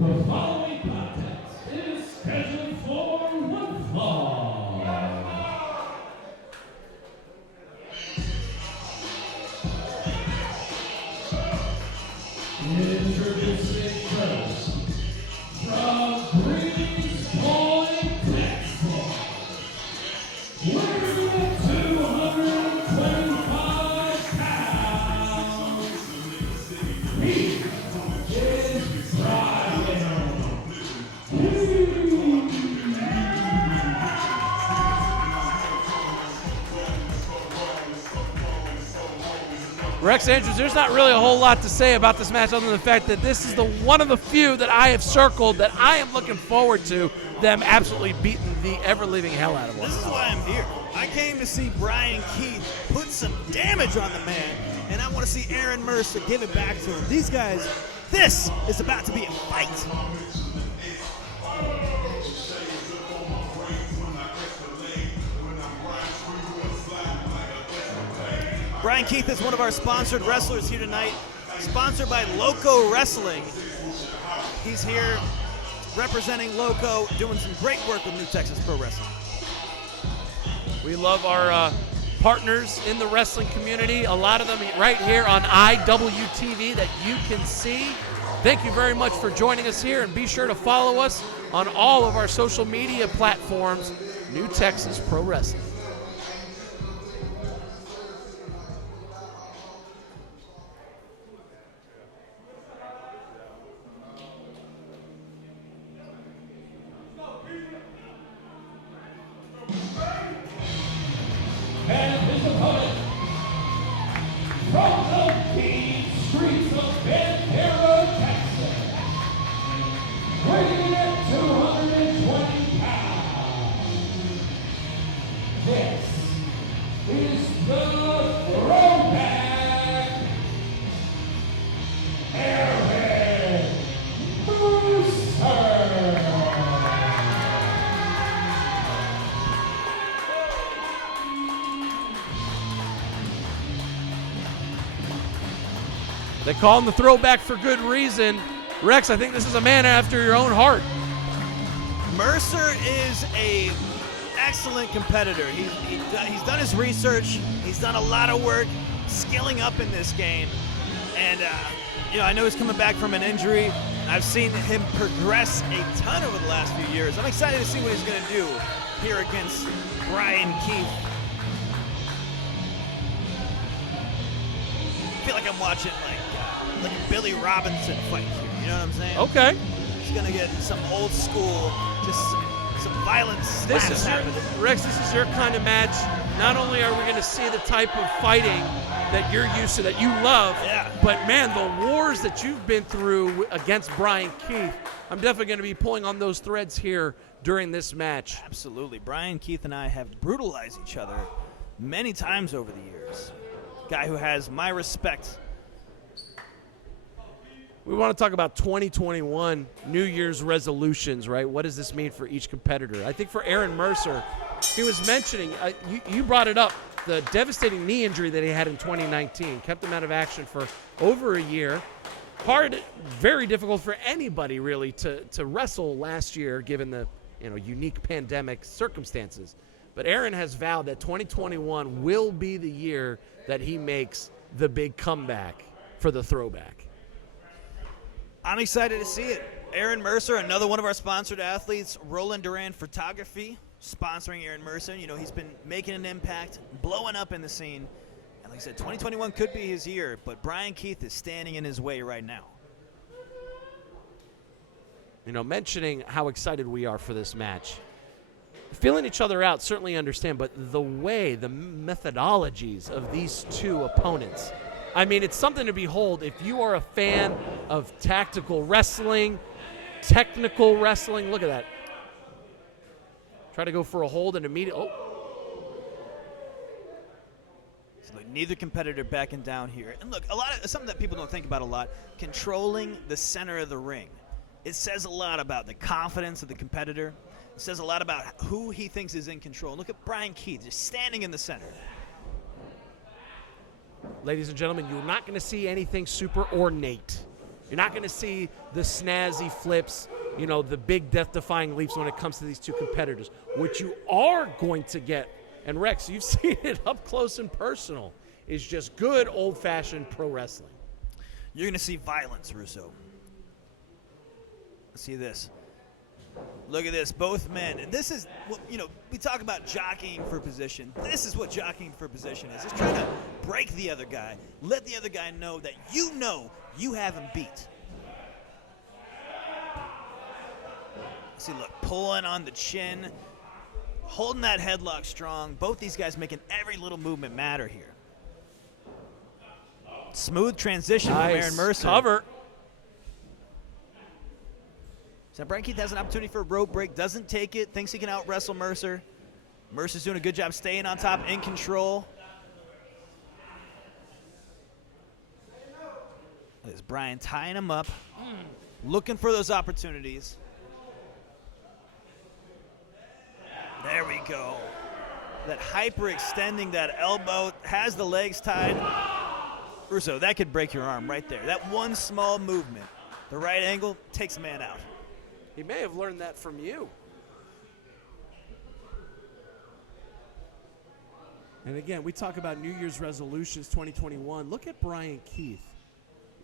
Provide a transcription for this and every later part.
The following contest is scheduled for one fall. Introducing first, from Greens Point, Texas, weighing 225 pounds, he is Bryan Keith. Rex Andrews, there's not really a whole lot to say about this match other than the fact that this is the one of the few that I have circled that I am looking forward to them absolutely beating the ever-living hell out of one. This is why I'm here. I came to see Bryan Keith put some damage on the man, and I want to see Aaron Mercer give it back to him. These guys, this is about to be a fight. Bryan Keith is one of our sponsored wrestlers here tonight, sponsored by Loco Wrestling. He's here representing Loco, doing some great work with New Texas Pro Wrestling. We love our partners in the wrestling community, a lot of them right here on IWTV that you can see. Thank you very much for joining us here, and be sure to follow us on all of our social media platforms, New Texas Pro Wrestling. And his opponent, from the mean streets of Ventura, Texas, weighing at 220 pounds, this is the throwback, Aaron Mercer. They call him the throwback for good reason. Rex, I think this is a man after your own heart. Mercer is a excellent competitor. He's done his research. He's done a lot of work skilling up in this game. And, I know he's coming back from an injury. I've seen him progress a ton over the last few years. I'm excited to see what he's going to do here against Bryan Keith. I feel like I'm watching like a Billy Robinson fight here. You know what I'm saying? Okay. He's gonna get some old school, just some violence. This is Rex, this is your kind of match. Not only are we going to see the type of fighting that you're used to, that you love, but man, the wars that you've been through against Bryan Keith, I'm definitely going to be pulling on those threads here during this match. Absolutely. Bryan Keith and I have brutalized each other many times over the years. Guy who has my respect. We want to talk about 2021 New Year's resolutions, right? What does this mean for each competitor? I think for Aaron Mercer, he was mentioning, you brought it up, the devastating knee injury that he had in 2019. Kept him out of action for over a year. Very difficult for anybody really to wrestle last year given the unique pandemic circumstances. But Aaron has vowed that 2021 will be the year that he makes the big comeback for the throwback. I'm excited to see it. Aaron Mercer, another one of our sponsored athletes, Roland Duran Photography, sponsoring Aaron Mercer. He's been making an impact, blowing up in the scene. And like I said, 2021 could be his year, but Bryan Keith is standing in his way right now. Mentioning how excited we are for this match. Feeling each other out, certainly understand, but the methodologies of these two opponents, it's something to behold. If you are a fan of tactical wrestling, technical wrestling, look at that. Try to go for a hold and immediately, So neither competitor backing down here. And look, something that people don't think about a lot, controlling the center of the ring. It says a lot about the confidence of the competitor. It says a lot about who he thinks is in control. Look at Bryan Keith just standing in the center. Ladies and gentlemen, you're not going to see anything super ornate You're not going to see the snazzy flips, you know, the big death-defying leaps when it comes to these two competitors. What you are going to get, and Rex, you've seen it up close and personal, is just good old-fashioned pro wrestling. You're going to see violence, Russo. See this. Look at this, both men. And this is, you know, we talk about jockeying for position. This is what jockeying for position is. It's trying to break the other guy, let the other guy know that you have him beat. See, look, pulling on the chin, holding that headlock strong. Both these guys making every little movement matter here. Smooth transition from Aaron Mercer. Cover. So Bryan Keith has an opportunity for a rope break, doesn't take it, thinks he can out-wrestle Mercer. Mercer's doing a good job staying on top, in control. There's Bryan tying him up, looking for those opportunities. There we go. That hyper-extending that elbow, has the legs tied. Russo, that could break your arm right there. That one small movement, the right angle, takes a man out. He may have learned that from you. And again, we talk about New Year's resolutions 2021. Look at Bryan Keith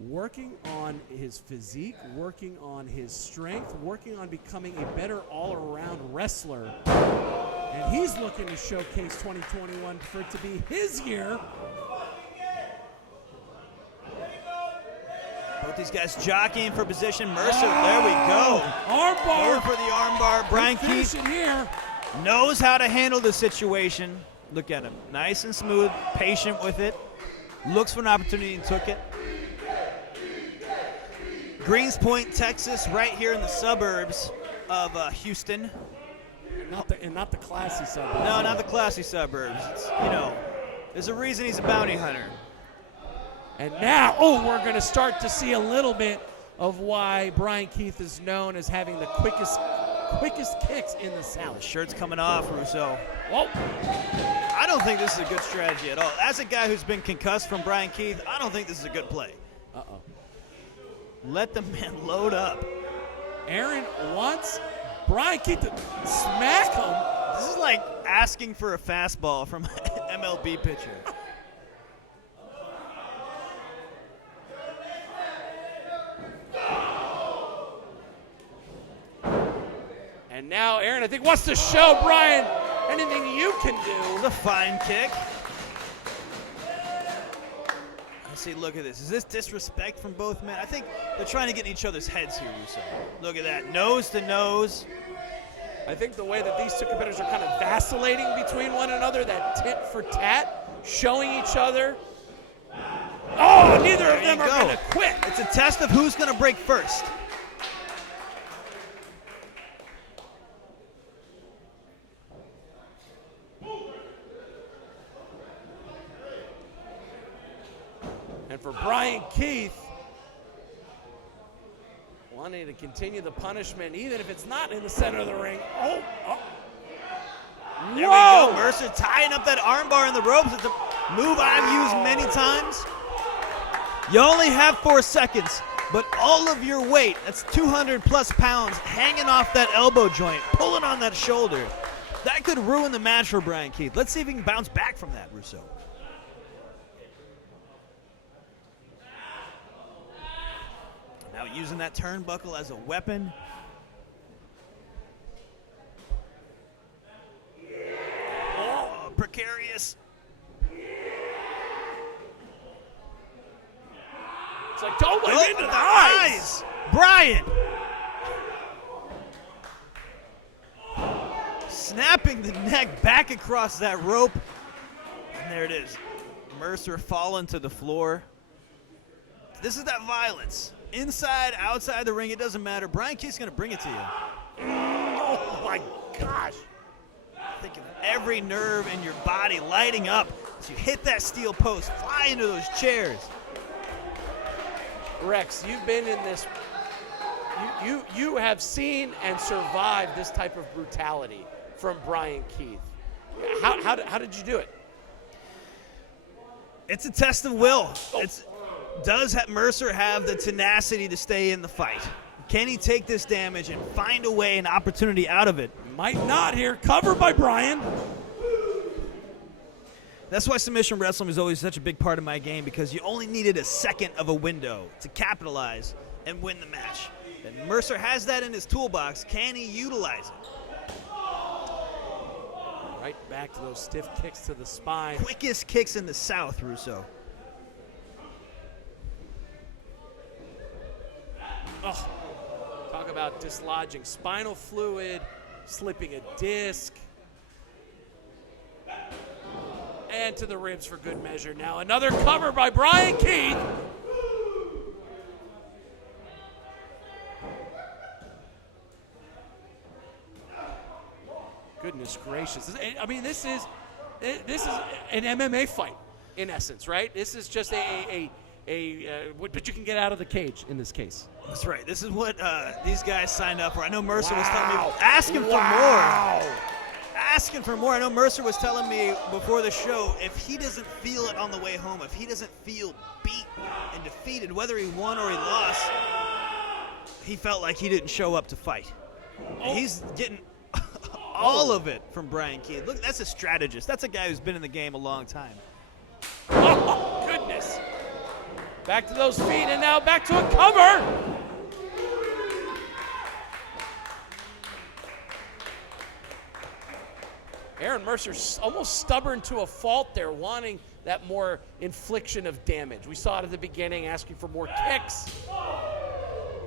working on his physique, working on his strength, working on becoming a better all-around wrestler. And he's looking to showcase 2021 for it to be his year. Both these guys jockeying for position. Mercer, there we go. Arm bar. Going for the arm bar. Bryan Keith here. knows how to handle the situation. Look at him. Nice and smooth, patient with it. Looks for an opportunity and took it. Greens Point, Texas, right here in the suburbs of Houston. Not the classy suburbs. No, not the classy suburbs. It's, you know, there's a reason he's a bounty hunter. And now, we're going to start to see a little bit of why Bryan Keith is known as having the quickest kicks in the South. Shirt's coming off, Russo. Whoa. I don't think this is a good strategy at all. As a guy who's been concussed from Bryan Keith, I don't think this is a good play. Uh-oh. Let the man load up. Aaron wants Bryan Keith to smack him. This is like asking for a fastball from an MLB pitcher. And now Aaron, I think, wants to show Bryan anything you can do. It's a fine kick. Let's see, look at this. Is this disrespect from both men? I think they're trying to get in each other's heads here, Russo. Look at that, nose to nose. I think the way that these two competitors are kind of vacillating between one another, that tit for tat, showing each other. Oh, neither of them are going to quit. It's a test of who's going to break first. And for Bryan Keith, wanting to continue the punishment, even if it's not in the center of the ring. Oh. There we go. Mercer tying up that armbar in the ropes. It's a move I've used many times. You only have 4 seconds, but all of your weight, that's 200 plus pounds, hanging off that elbow joint, pulling on that shoulder. That could ruin the match for Bryan Keith. Let's see if he can bounce back from that, Russo. Now using that turnbuckle as a weapon. Oh, precarious. It's like, don't let into the eyes. Bryan. Snapping the neck back across that rope. And there it is. Mercer falling to the floor. This is that violence. Inside, outside the ring, it doesn't matter. Bryan Keith's going to bring it to you. Oh, my gosh. Think of every nerve in your body lighting up as you hit that steel post, fly into those chairs. Rex, you've been in this. You have seen and survived this type of brutality from Bryan Keith. How did you do it? It's a test of will. Does Mercer have the tenacity to stay in the fight? Can he take this damage and find a way, an opportunity out of it? Might not here. Covered by Bryan. That's why submission wrestling was always such a big part of my game, because you only needed a second of a window to capitalize and win the match. And Mercer has that in his toolbox. Can he utilize it? Right back to those stiff kicks to the spine. Quickest kicks in the South, Russo. Oh, talk about dislodging spinal fluid, slipping a disc. And to the ribs for good measure. Now another cover by Bryan Keith. Goodness gracious. I mean, this is an MMA fight in essence, right? This is just but you can get out of the cage in this case. That's right. This is what these guys signed up for. I know Mercer was telling me, asking for more. Asking for more. I know Mercer was telling me before the show, if he doesn't feel it on the way home, if he doesn't feel beat and defeated, whether he won or he lost, he felt like he didn't show up to fight. He's getting all of it from Bryan Keith. Look, that's a strategist. That's a guy who's been in the game a long time. Oh, goodness. Back to those feet, and now back to a cover. Aaron Mercer almost stubborn to a fault there, wanting that more infliction of damage. We saw it at the beginning, asking for more kicks.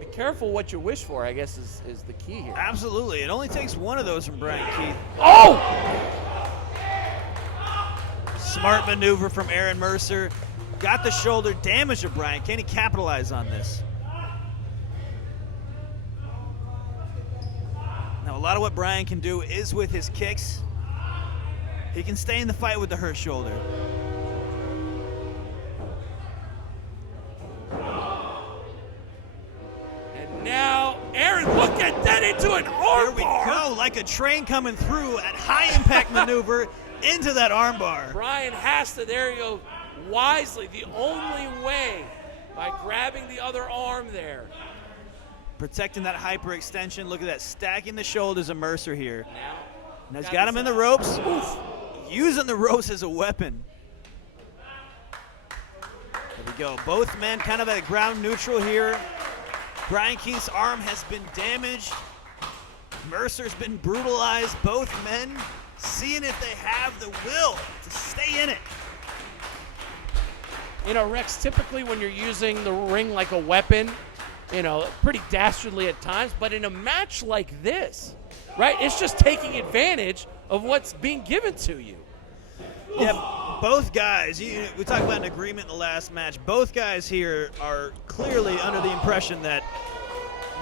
Be careful what you wish for, I guess, is the key here. Absolutely. It only takes one of those from Bryan Keith. Oh! Smart maneuver from Aaron Mercer. Got the shoulder damage to Bryan. Can he capitalize on this? Now, a lot of what Bryan can do is with his kicks. He can stay in the fight with the hurt shoulder. And now, Aaron, look at that into an arm Here we bar. go, like a train coming through at high impact maneuver into that arm bar. Bryan has to, there you go, wisely, the only way, by grabbing the other arm there. Protecting that hyperextension. Look at that, stacking the shoulders of Mercer here. Now he's got got him in the ropes. Oof. Using the ropes as a weapon. There we go. Both men kind of at ground neutral here. Bryan Keith's arm has been damaged. Mercer's been brutalized. Both men seeing if they have the will to stay in it. You know, Rex, typically when you're using the ring like a weapon, you know, pretty dastardly at times, but in a match like this, right, it's just taking advantage of what's being given to you. Yeah, both guys, we talked about an agreement in the last match. Both guys here are clearly under the impression that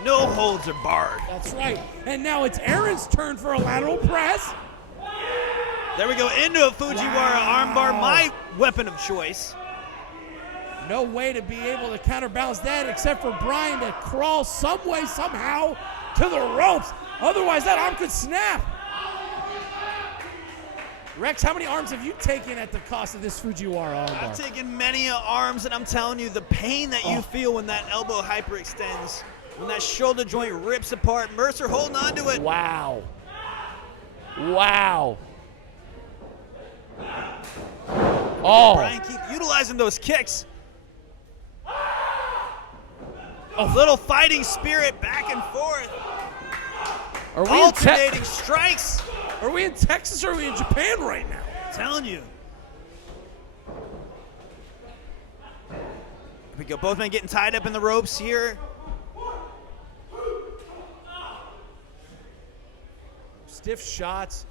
no holds are barred. That's right. And now it's Aaron's turn for a lateral press. There we go, into a Fujiwara armbar, my weapon of choice. No way to be able to counterbalance that except for Bryan to crawl some way, somehow, to the ropes. Otherwise, that arm could snap. Rex, how many arms have you taken at the cost of this Fujiwara armbar? I've taken many arms, and I'm telling you, the pain that you feel when that elbow hyperextends, when that shoulder joint rips apart. Mercer holding on to it. Wow. Wow. Oh. Bryan Keith utilizing those kicks. A little fighting spirit back and forth. Are we alternating strikes. Are we in Texas or are we in Japan right now? I'm telling you. Here we go. Both men getting tied up in the ropes here. Stiff shots.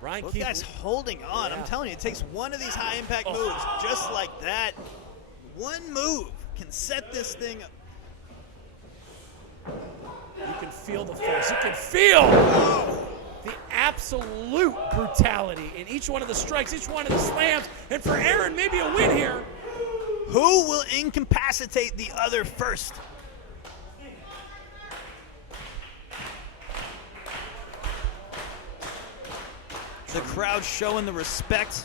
Bryan Both Keith guys holding on. Yeah. I'm telling you, it takes one of these high-impact moves just like that. One move can set this thing up. You can feel the force. You can feel the absolute brutality in each one of the strikes, each one of the slams. And for Aaron, maybe a win here. Who will incapacitate the other first? The crowd showing the respect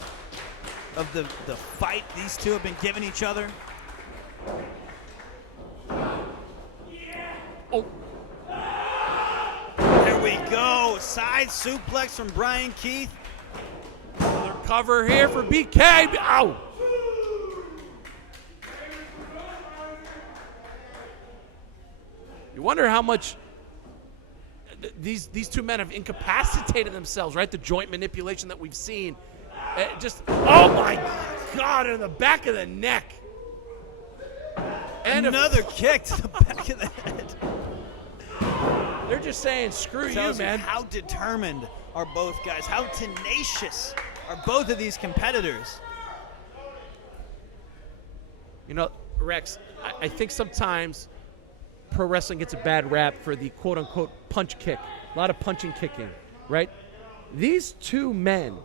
of the fight these two have been giving each other. Oh, There we go. Side suplex from Bryan Keith. another cover here for BK. Ow. You wonder how much these two men have incapacitated themselves, right? The joint manipulation that we've seen. Oh my God, in the back of the neck. And Another kick to the back of the head. they're just saying, screw you, Tells man. how determined are both guys. How tenacious are both of these competitors. You know, Rex, I think sometimes pro wrestling gets a bad rap for the quote-unquote punch kick. A lot of punching kicking, right? These two men,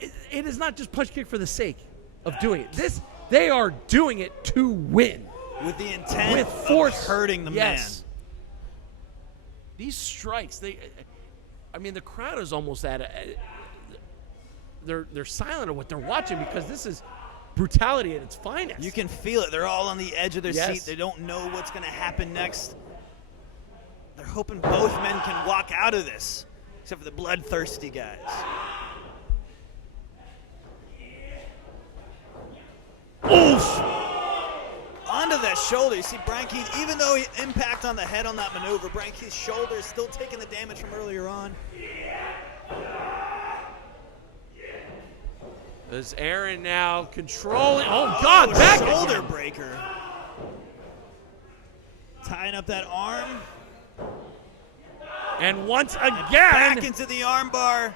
it is not just punch kick for the sake of doing it. They are doing it to win. With the intent With force. of hurting the Yes. These strikes, the crowd is almost at it. They're silent on what they're watching because this is brutality at its finest. man. You can feel it. They're all on the edge of their Yes. seat. They don't know what's going to happen next. They're hoping both men can walk out of this, except for the bloodthirsty guys. Oof! Onto that shoulder. You see Bryan Keith, even though he impact on the head on that maneuver, Bryan Keith's shoulder is still taking the damage from earlier on. As Aaron now controlling. Oh, God, back shoulder again. breaker. Tying up that arm. And once Back again, into the arm bar.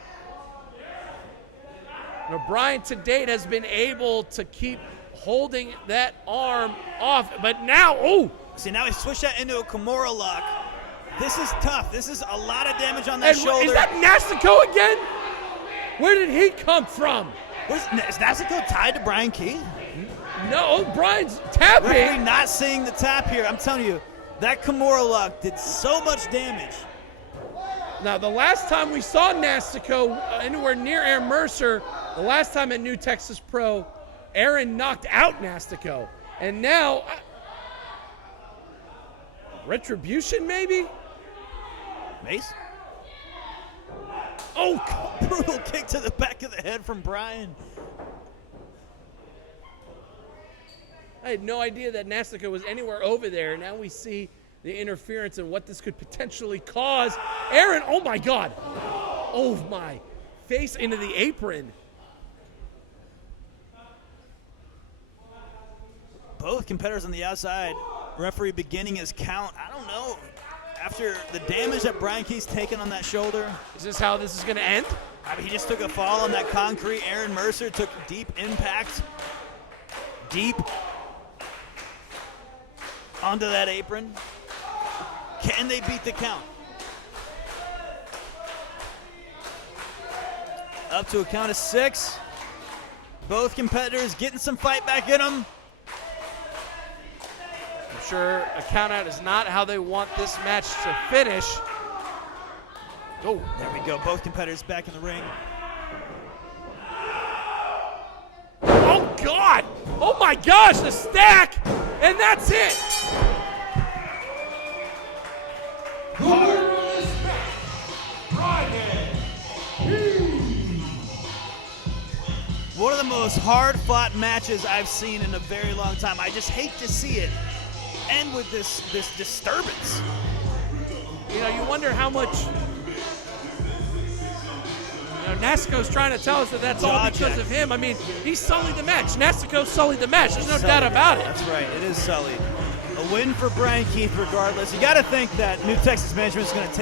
Bryan to date has been able to keep holding that arm off. But now, See, now he switched that into a Kimura lock. This is tough. This is a lot of damage on that and shoulder. is that Nasico again? Where did he come from? Is Nasico tied to Bryan Keith? No, Bryan's Referee tapping. not seeing the tap here. I'm telling you, that Kimura lock did so much damage. Now, the last time we saw Nasico anywhere near Aaron Mercer, the last time at New Texas Pro, Aaron knocked out Nasico. And now, retribution maybe? Mace? Oh, Brutal kick to the back of the head from Bryan. I had no idea that Nasico was anywhere over there. Now we see the interference and what this could potentially cause. Aaron, oh my God. Oh my. Face into the apron. Both competitors on the outside. Referee beginning his count. I don't know. After the damage that Bryan Keith's taken on that shoulder. Is this how this is going to end? I mean, he just took a fall on that concrete. Aaron Mercer took deep impact. Deep onto that apron. Can they beat the count? Up to a count of 6. Both competitors getting some fight back in them. I'm sure a countout is not how they want this match to finish. Oh, There we go. Both competitors back in the ring. oh God. Oh my gosh, the stack. And that's it. The winner of this match, Bryan Keith. One of the most hard-fought matches I've seen in a very long time. I just hate to see it end with this disturbance. You know, you wonder how much. Nasico's trying to tell us that that's all because of him. I mean, he sullied the match. Nasico sullied the match. There's no doubt about it. That's right. It is sullied. A win for Bryan Keith regardless. You got to think that New Texas management is going to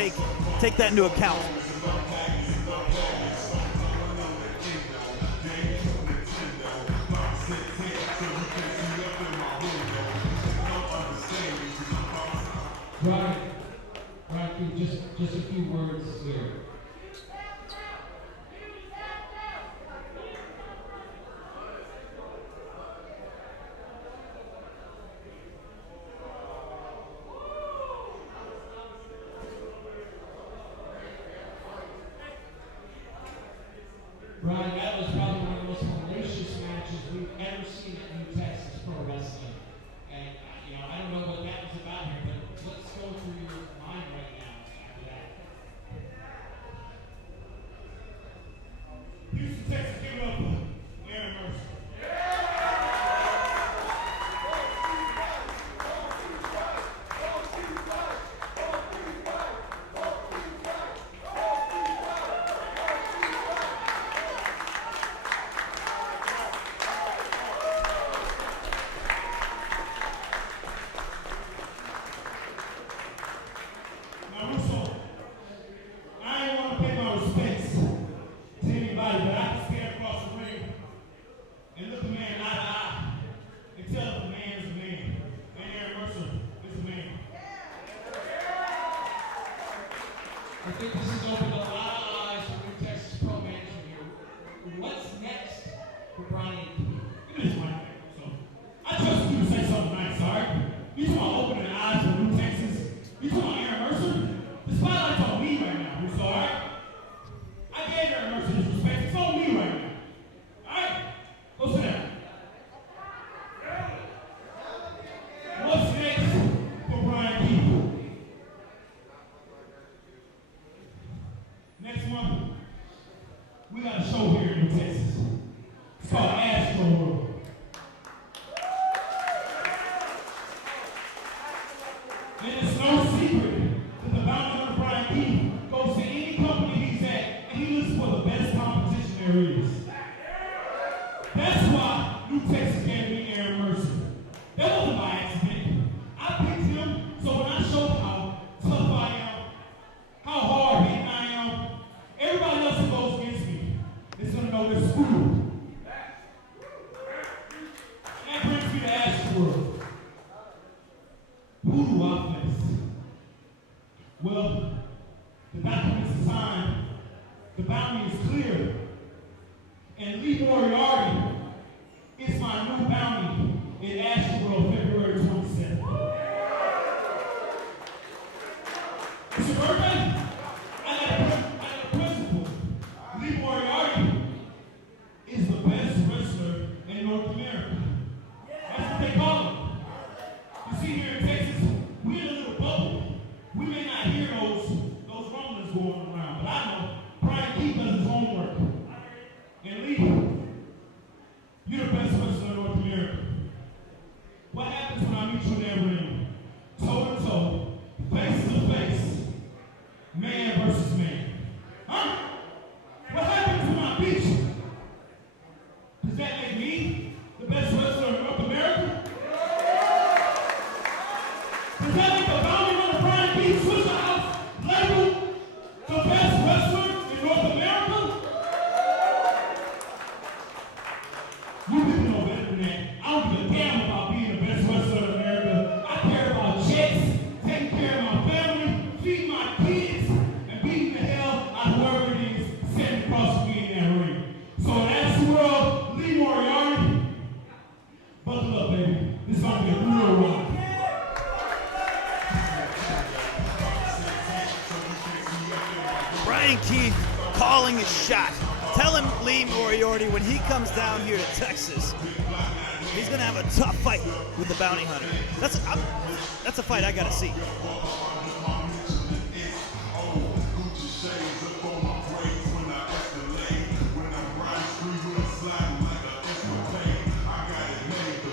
take that into account. Bryan Keith, just a few words here. Bryan, that was probably one of the most hellacious matches we've ever seen at New Texas Pro Wrestling. I think this has opened a lot of eyes for new Texas pro management here. What's next for Bryan Keith? It is right there. So I trust you to say something nice, all right? You talking about opening the eyes for New Texas? You talking about Aaron Mercer? The spotlight's on me right now, Russo, all right? I gave Aaron Mercer his respect. It's on me right now. All right? Go sit down. What's next for Bryan Keith? Next month, we got a show here in New Texas. It's called Astro World. And it's no secret that the bounty hunter Bryan Keith goes to any company he's at and he looks for the best competition there is. That's why New Texas gave me Aaron Mercer. That wasn't by accident. I picked him so when I showed how tough I am, how hard hitting I am, everybody else who goes against me is going to know they're screwed. That brings me to Astro World. Who do I face? Well, the documents are signed, the bounty is clear, and Lee Moriarty is my new bounty in Astro World February 27th. It's your birthday? I got a principle. Lee Moriarty is the best wrestler in North America. That's what they call him. You see, here in Texas, we're in a little bubble. We may not hear those rumblings going around, but I know Bryan Keith does his homework. And Lee, you're the best wrestler in North America. What happens when I meet you in that ring? Toe to toe, face to face, man versus man. Huh? What happens when I beat you? Does that make me the best wrestler in North America? Does that make the bounty runner Bryan Keith switch house label the best wrestler in North America? You people know better than that. I don't give a damn about being the best wrestler in America. I care about checks, taking care of my family, feeding my kids, and beating the hell out of whoever it is sitting across from me in that ring. So that's the world, Lee Moriarty. Buckle up, baby. This is gonna be a real run. Bryan Keith calling his shot. Tell him, Lee Moriarty, when he comes down here to Texas, he's going to have a tough fight with the bounty hunter. That's a fight I got to see.